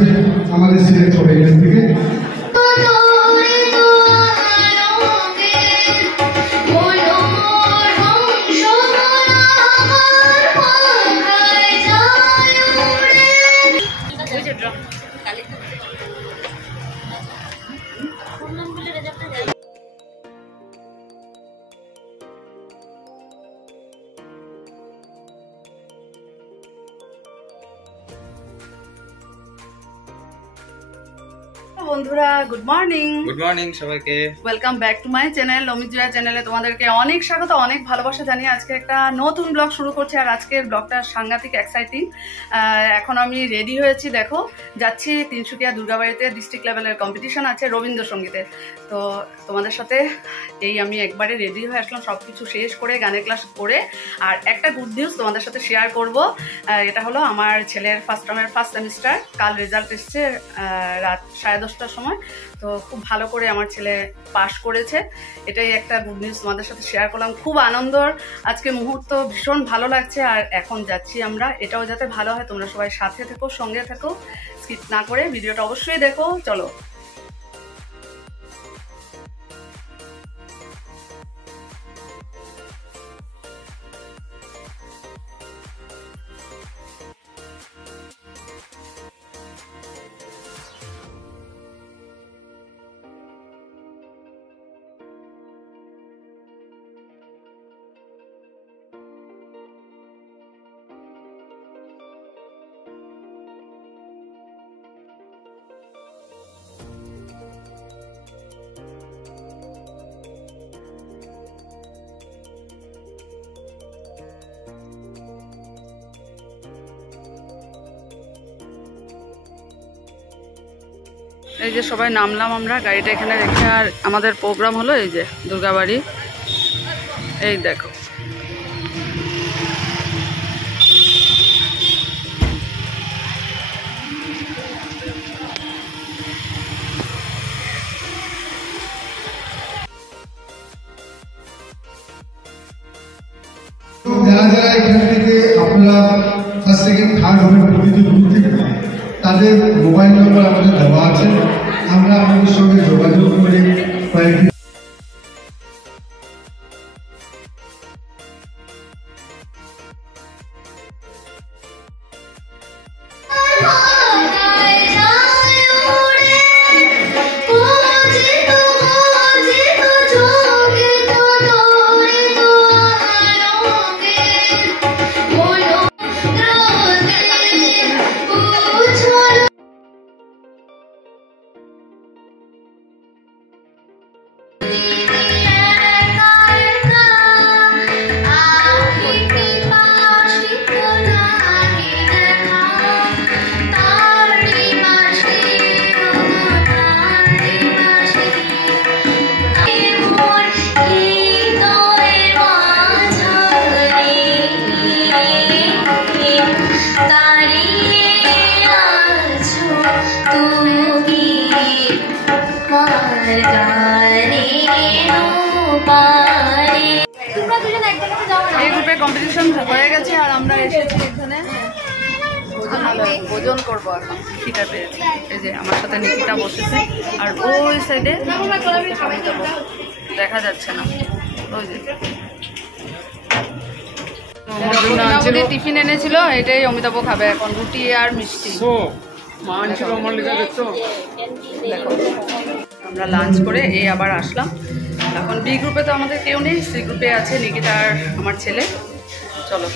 আসবে আমাদের সিলেক্ট হবে এখান থেকে। বন্ধুরা গুড মর্নিং সবাইকে welcome back to my channel Amit Jaya চ্যানেলে তোমাদেরকে অনেক স্বাগত, অনেক ভালোবাসা জানিয়ে আজকে একটা নতুন ব্লগ শুরু করছি। আর আজকের ব্লগটা সাংঘাতিক এক্সাইটিং। এখন আমি রেডি হয়েছি, দেখো যাচ্ছি তিনসুকিয়া দুর্গাবাড়িতে ডিস্ট্রিক্ট লেভেলের কম্পিটিশন আছে রবীন্দ্রসঙ্গীতের। তো তোমাদের সাথে আমি একবারে রেডি হয়ে আসলাম, সব কিছু শেষ করে গানের ক্লাস করে। আর একটা গুড নিউজ তোমাদের সাথে শেয়ার করব, এটা হলো আমার ছেলের ফার্স্ট টার্মের ফার্স্ট সেমিস্টার। কাল রেজাল্ট এসছে রাত 10:30টার সময়। তো খুব ভালো করে আমার ছেলে পাশ করেছে, এটাই একটা গুড নিউজ তোমাদের সাথে শেয়ার করলাম। খুব আনন্দর আজকে মুহূর্ত, ভীষণ ভালো লাগছে। আর এখন যাচ্ছি আমরা, এটাও যাতে ভালো হয় তোমরা সবাই সাথে থেকো, সঙ্গে থেকো, স্কিপ না করে ভিডিওটা অবশ্যই দেখো। চলো। এই যে সবাই নামলাম আমরা, গাড়িটা এখানে রেখে। আর আমাদের প্রোগ্রাম হলো এই যে দুর্গাবাড়ি, এই দেখো। যারা যারা এখান থেকে আপনারা ফার্স্ট সেকেন্ড থার্ড হবেন প্রতিটি গ্রুপ থেকে, তাদের মোবাইল নম্বর আমাদের দেওয়া আছে। আমরা আপনাদের সঙ্গে যোগাযোগ করে কয়েকদিন কম্পিটিশন হয়ে গেছে। আর আমরা এসেছি এখানে ভোজন করবো এখন। নিকিতা পেয়েছি, এই যে আমার সাথে নিকিতা বসেছে। আর ওই সাইডে দেখা যাচ্ছে না, ওই যে টিফিন এনেছিল, এটাই অমিতাভ খাবে এখন, রুটি আর মিষ্টি। দেখো আমরা লাঞ্চ করে এই আবার আসলাম। এখন বি গ্রুপে তো আমাদের কেউ নেই, সি গ্রুপে আছে নিকিতা আর আমার ছেলে। চলো।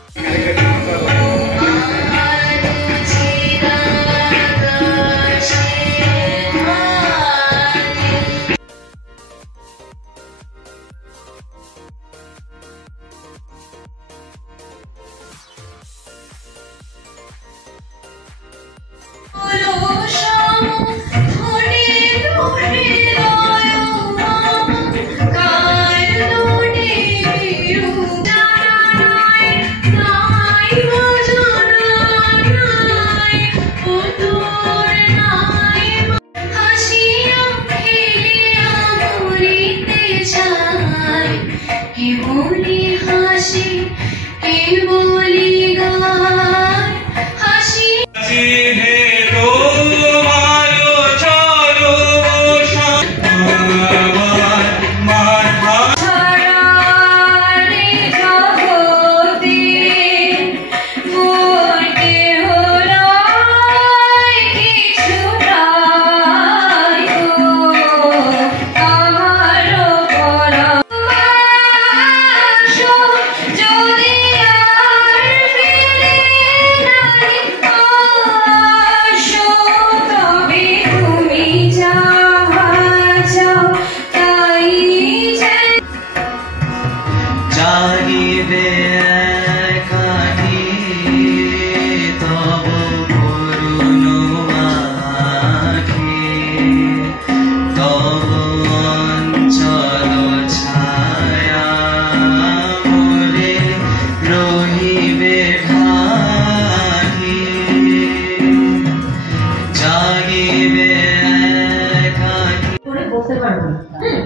পারবো না, হ্যাঁ,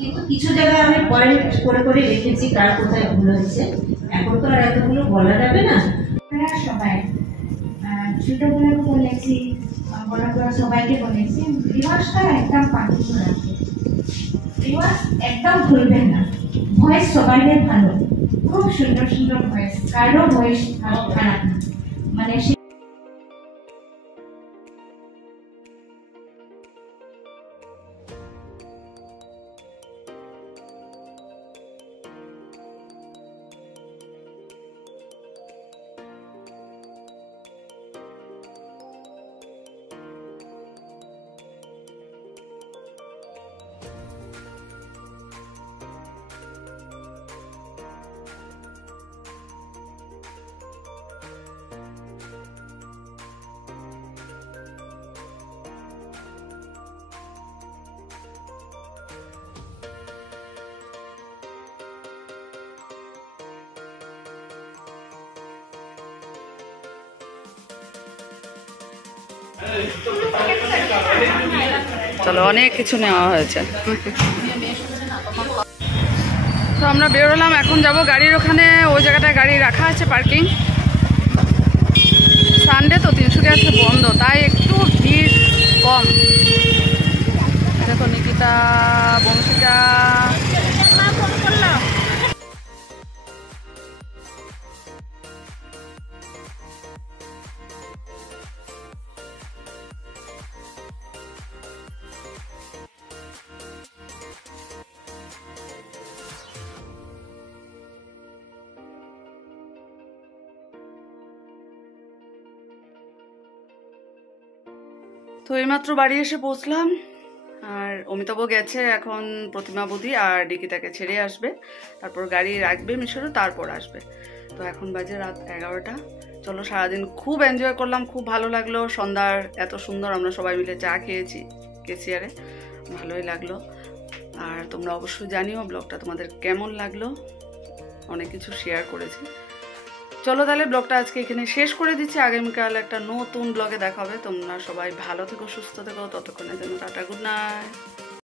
কিন্তু কিছু জায়গায় আমি পয়েন্ট করে করে রেখেছি কার কোথায় ভুল হয়েছে। এখন তো আর এতগুলো বলা যাবে না। আমরা সবাই ছোটগুলোকে বলেছি, বড়গুলো সবাইকে বলেছি, রিওয়াজটা একদম পার্থক্য রাখবে, রিওয়াজ একদম ভুলবেন না। ভয়েস সবাইদের ভালো, খুব সুন্দর সুন্দর ভয়েস, কারো ভয়েস খারাপ না, মানে চলো, অনেক কিছু নেওয়া হয়েছে। তো আমরা বেরোলাম, এখন যাব গাড়ির ওখানে, ওই জায়গাটায় গাড়ি রাখা আছে পার্কিং। সানডে তো তিনসুকিয়া আজকে বন্ধ, তাই একটু ভিড় কম। দেখো নিকিতা, বংশিকা, তো এইমাত্র বাড়ি এসে পৌঁছলাম। আর অমিতাভ গেছে এখন প্রতিমা বৌদি আর নিকিতাকে ছেড়ে আসবে, তারপর গাড়ি রাখবে মিশরও, তারপর আসবে। তো এখন বাজে রাত 11টা। চলো, সারাদিন খুব এনজয় করলাম, খুব ভালো লাগলো। সন্ধ্যার এত সুন্দর আমরা সবাই মিলে চা খেয়েছি কেসিয়ারে, ভালোই লাগলো। আর তোমরা অবশ্যই জানিও ব্লগটা তোমাদের কেমন লাগলো, অনেক কিছু শেয়ার করেছি। চলো তাহলে ব্লগটা আজকে এখানে শেষ করে দিচ্ছি। আগামীকাল একটা নতুন ব্লগে দেখা হবে। তোমরা সবাই ভালো থেকো, সুস্থ থেকো, ততক্ষণের জন্য টাটা, গুড নাইট।